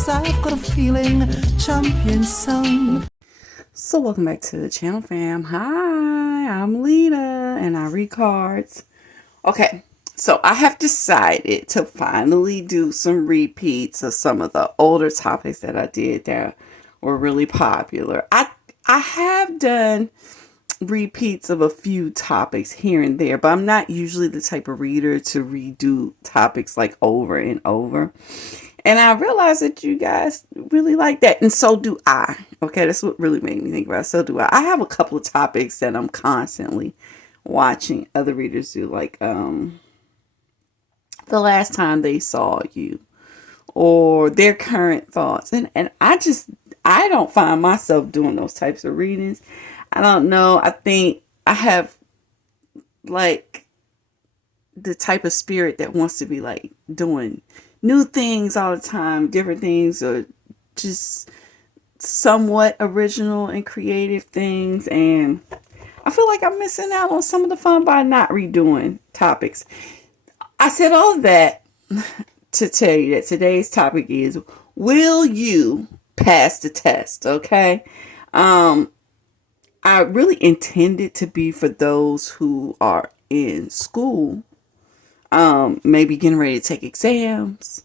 'cause I've got a feeling champion song. So welcome back to the channel, fam. Hi, I'm Lita and I read cards. Okay, so I have decided to finally do some repeats of some of the older topics that I did that were really popular. I have done repeats of a few topics here and there, but I'm not usually the type of reader to redo topics like over and over. And I realized that you guys really like that, and so do I. Okay, that's what really made me think about it. So do I. I have a couple of topics that I'm constantly watching other readers do, like the last time they saw you, or their current thoughts. And I don't find myself doing those types of readings. I don't know. I think I have like the type of spirit that wants to be like doing new things all the time, different things, or just somewhat original and creative things. And I feel like I'm missing out on some of the fun by not redoing topics. I said all of that to tell you that today's topic is, will you pass the test? Okay. I really intended to be for those who are in school, maybe getting ready to take exams,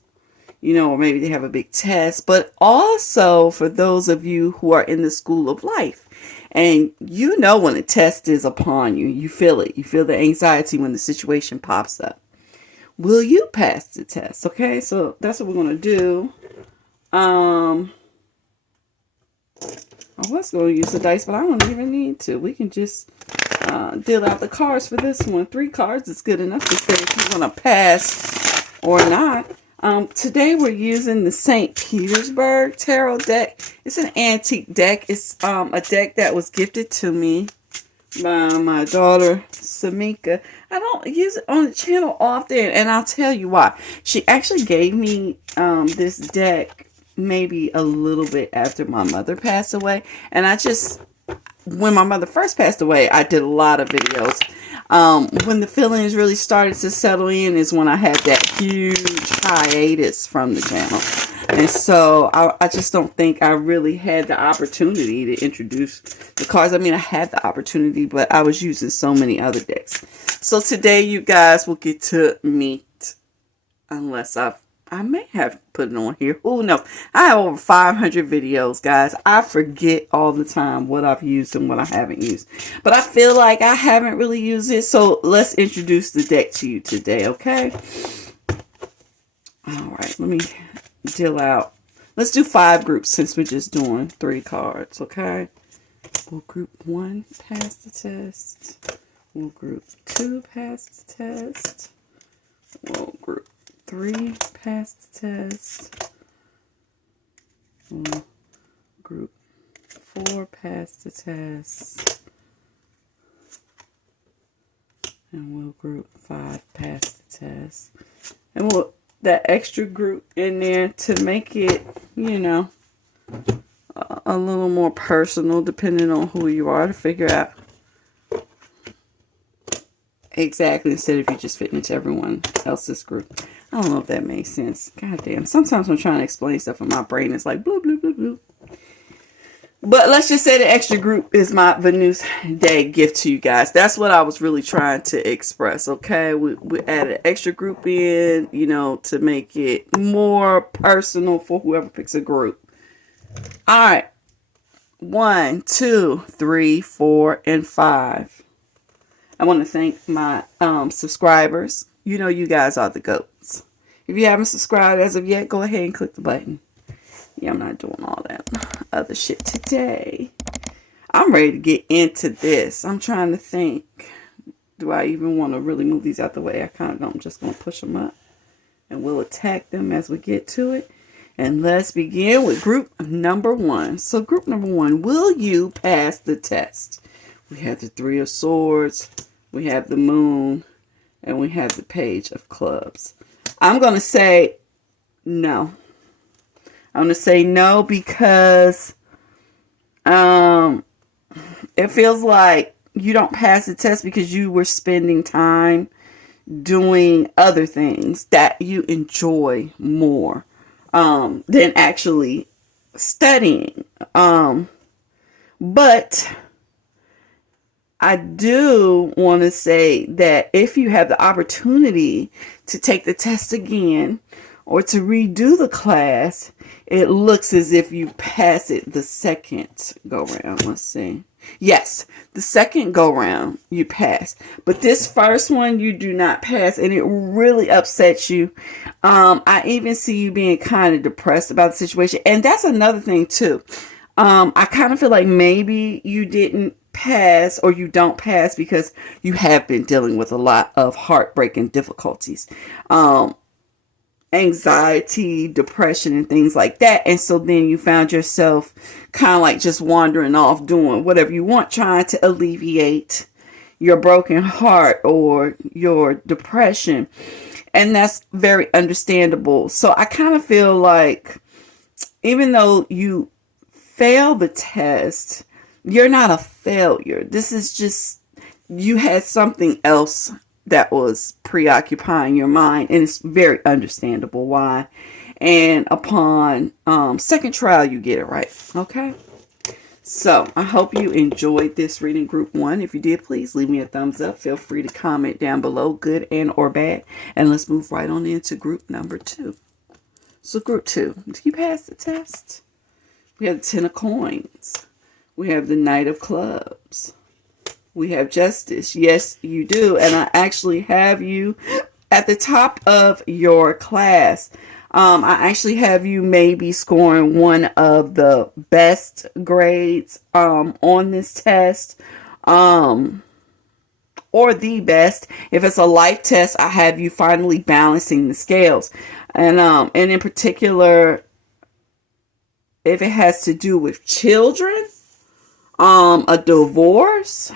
or maybe they have a big test, but also for those of you who are in the school of life. And when a test is upon you, you feel it. You feel the anxiety when the situation pops up. Will you pass the test? Okay, so that's what we're going to do. I was going to use the dice, but I don't even need to. We can just deal out the cards for this one. 3 cards is good enough to say if you're going to pass or not. Today we're using the St. Petersburg Tarot deck. It's an antique deck. It's a deck that was gifted to me by my daughter, Samika. I don't use it on the channel often, and I'll tell you why. She actually gave me this deck maybe a little bit after my mother passed away. And when my mother first passed away, I did a lot of videos. When the feelings really started to settle in is when I had that huge hiatus from the channel. And so I just don't think I really had the opportunity to introduce the cards. I mean, I had the opportunity, but I was using so many other decks. So today you guys will get to meet, unless I may have put it on here. Who knows? I have over 500 videos, guys. I forget all the time what I've used and what I haven't used. But I feel like I haven't really used it. So let's introduce the deck to you today, okay? Alright, let me deal out. Let's do 5 groups since we're just doing 3 cards, okay? Will group 1 pass the test? Will group 2 pass the test? Will group 3 pass the test? Will group 4 pass the test? And will group 5 pass the test? And we'll that extra group in there to make it, a little more personal, depending on who you are, to figure out exactly, instead of you just fitting into everyone else's group. I don't know if that makes sense. God damn. Sometimes when I'm trying to explain stuff and my brain is like, bloop, bloop, bloop, bloop. But let's just say the extra group is my Venus Day gift to you guys. That's what I was really trying to express, okay? We added an extra group in, to make it more personal for whoever picks a group. All right. 1, 2, 3, 4, and 5. I want to thank my subscribers. You guys are the GOATs. If you haven't subscribed as of yet, go ahead and click the button. Yeah, I'm not doing all that other shit today. I'm ready to get into this. I'm trying to think. Do I even want to really move these out the way? I'm just going to push them up. And we'll attack them as we get to it. And let's begin with group number 1. So group number 1, will you pass the test? We have the 3 of Swords. We have the Moon. And we have the Page of Clubs. I'm going to say no. I'm going to say no because it feels like you don't pass the test because you were spending time doing other things that you enjoy more. than actually studying. But I do want to say that if you have the opportunity to take the test again or to redo the class, it looks as if you pass it the second go round. Let's see. Yes, the second go round you pass, but this first one you do not pass, and it really upsets you. I even see you being kind of depressed about the situation, and that's another thing too. I kind of feel like maybe you didn't pass or you don't pass because you have been dealing with a lot of heartbreak and difficulties. Anxiety, depression, and things like that. And so then you found yourself kind of like just wandering off doing whatever you want, trying to alleviate your broken heart or your depression. And that's very understandable. So I kind of feel like even though you fail the test, you're not a failure. This is just, you had something else that was preoccupying your mind, and it's very understandable why. And upon second trial, you get it right. Okay. So I hope you enjoyed this reading, group 1. If you did, please leave me a thumbs up. Feel free to comment down below, good and or bad. And let's move right on into group number 2. So group 2, did you pass the test? We have the 10 of coins. We have the Knight of clubs. We have justice. Yes, you do. And I actually have you at the top of your class. I actually have you maybe scoring one of the best grades on this test. Or the best. If it's a life test, I have you finally balancing the scales. And in particular, if it has to do with children, a divorce,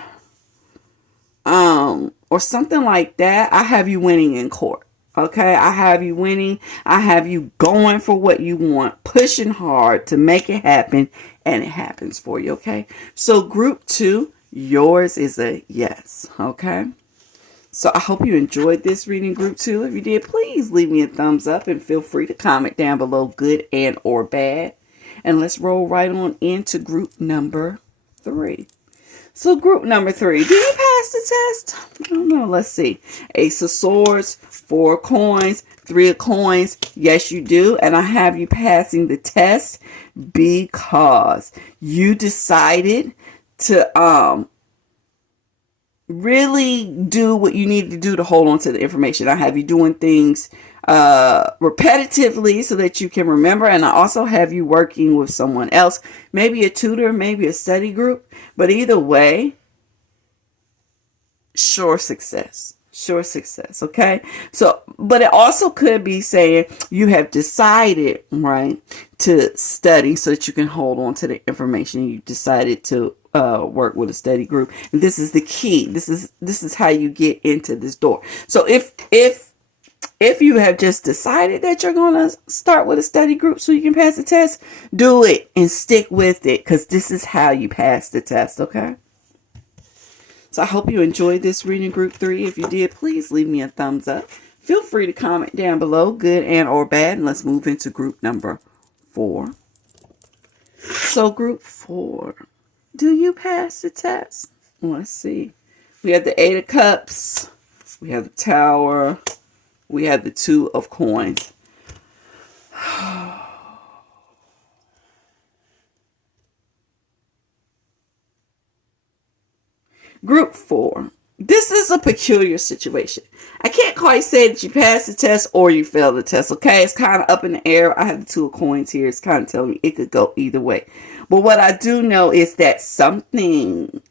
or something like that, I have you winning in court. Okay, I have you winning. I have you going for what you want, pushing hard to make it happen, and it happens for you. Okay, so group 2, yours is a yes. Okay, so I hope you enjoyed this reading, group 2. If you did, please leave me a thumbs up and feel free to comment down below, good and or bad. And let's roll right on into group number 3. So group number 3, did you pass the test? I don't know. Let's see. Ace of Swords, 4 of coins, 3 of coins. Yes, you do. And I have you passing the test because you decided to really do what you needed to do to hold on to the information. I have you doing things repetitively so that you can remember, and I also have you working with someone else, maybe a tutor, maybe a study group, but either way, sure success. Okay, so but it also could be saying you have decided, right, to study so that you can hold on to the information. You decided to work with a study group, and this is the key. This is how you get into this door. So if you have just decided that you're going to start with a study group so you can pass the test, do it and stick with it, because this is how you pass the test, okay? So I hope you enjoyed this reading, group 3. If you did, please leave me a thumbs up. Feel free to comment down below, good and or bad. And let's move into group number 4. So group 4, do you pass the test? Let's see. We have the 8 of Cups. We have the Tower. We have the 2 of coins. Group 4. This is a peculiar situation. I can't quite say that you passed the test or you failed the test, okay? It's kind of up in the air. I have the 2 of coins here. It's kind of telling me it could go either way. But what I do know is that something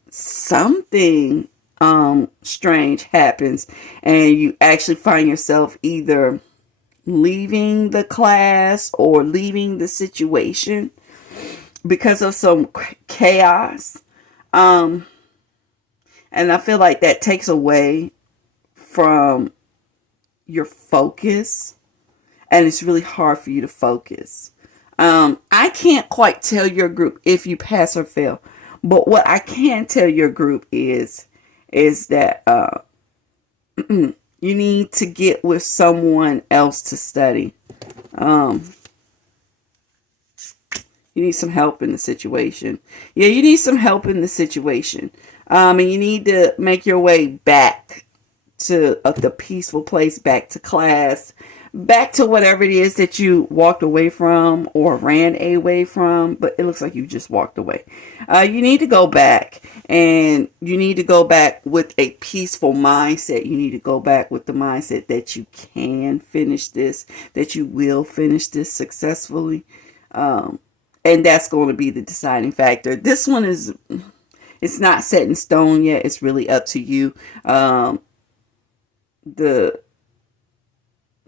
strange happens, and you actually find yourself either leaving the class or leaving the situation because of some chaos. And I feel like that takes away from your focus, and it's really hard for you to focus. I can't quite tell your group if you pass or fail, but what I can tell your group is that you need to get with someone else to study. You need some help in the situation. Yeah, you need some help in the situation. And you need to make your way back to the peaceful place, back to class, back to whatever it is that you walked away from or ran away from. But it looks like you just walked away. You need to go back, and you need to go back with a peaceful mindset. You need to go back with the mindset that you can finish this, that you will finish this successfully. And that's going to be the deciding factor. This one is, it's not set in stone yet. It's really up to you.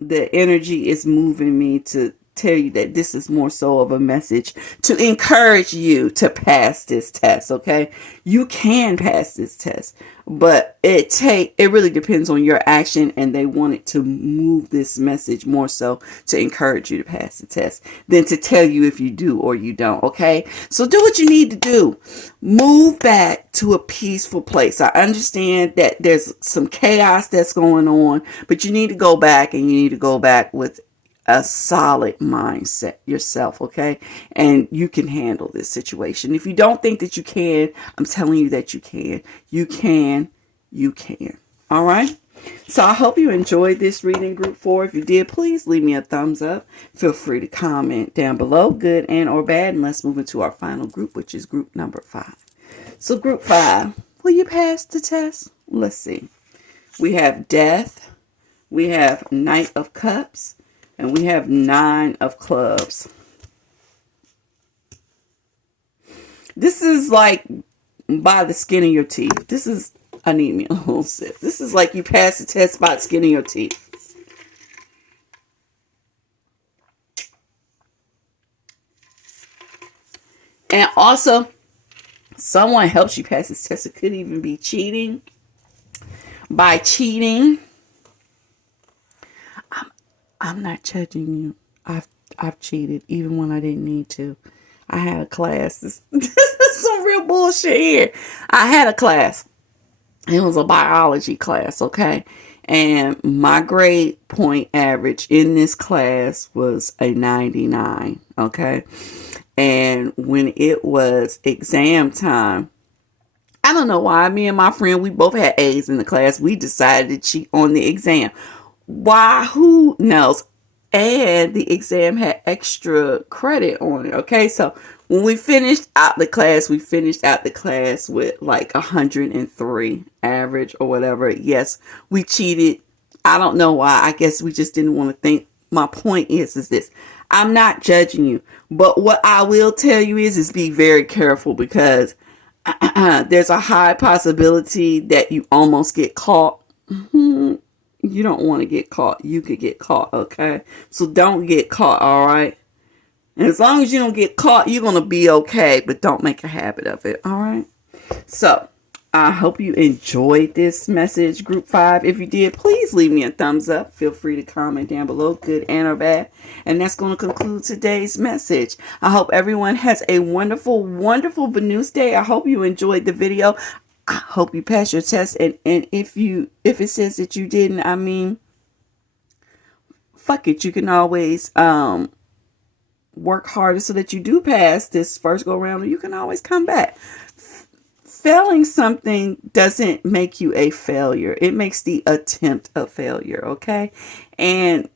The energy is moving me to tell you that this is more so of a message to encourage you to pass this test. Okay, you can pass this test, but it really depends on your action, and they wanted to move this message more so to encourage you to pass the test than to tell you if you do or you don't. Okay, so do what you need to do. Move back to a peaceful place. I understand that there's some chaos that's going on, but you need to go back, and you need to go back with a solid mindset yourself, okay? And you can handle this situation. If you don't think that you can, I'm telling you that you can. You can. You can. All right? So I hope you enjoyed this reading, Group 4. If you did, please leave me a thumbs up. Feel free to comment down below, good and or bad. And let's move into our final group, which is group number 5. So Group 5, will you pass the test? Let's see. We have Death. We have Knight of Cups. And we have 9 of Clubs. This is like by the skin of your teeth. This is, I need me a little sip. This is like you pass the test by the skin of your teeth. And also, someone helps you pass this test. It could even be cheating. By cheating, I'm not judging you. I've cheated even when I didn't need to. I had a class. This is some real bullshit here. I had a class. It was a biology class, okay? And my grade point average in this class was a 99, okay? And when it was exam time, I don't know why, me and my friend, we both had A's in the class. We decided to cheat on the exam. Why? Who knows? And the exam had extra credit on it. Okay, so when we finished out the class, with like 103 average or whatever. Yes, we cheated. I don't know why. I guess we just didn't want to think. My point is this. I'm not judging you, but what I will tell you is be very careful, because there's a high possibility that you almost get caught. You don't want to get caught. You could get caught, okay? So don't get caught, all right? And as long as you don't get caught, you're going to be okay, but don't make a habit of it, all right? So I hope you enjoyed this message, Group 5. If you did, please leave me a thumbs up. Feel free to comment down below, good and or bad. And that's going to conclude today's message. I hope everyone has a wonderful, wonderful Venus day. I hope you enjoyed the video. I hope you pass your test, and if it says that you didn't, I mean, fuck it. You can always work harder so that you do pass this first go round, or you can always come back. Failing something doesn't make you a failure. It makes the attempt a failure, okay? And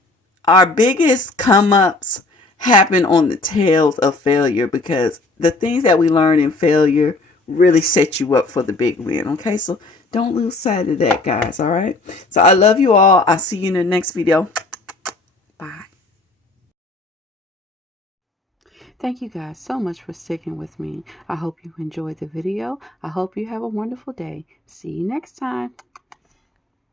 our biggest come-ups happen on the tails of failure, because the things that we learn in failure really set you up for the big win, okay? So don't lose sight of that, guys, all right? So I love you all. I'll see you in the next video. Bye. Thank you guys so much for sticking with me. I hope you enjoyed the video. I hope you have a wonderful day. See you next time.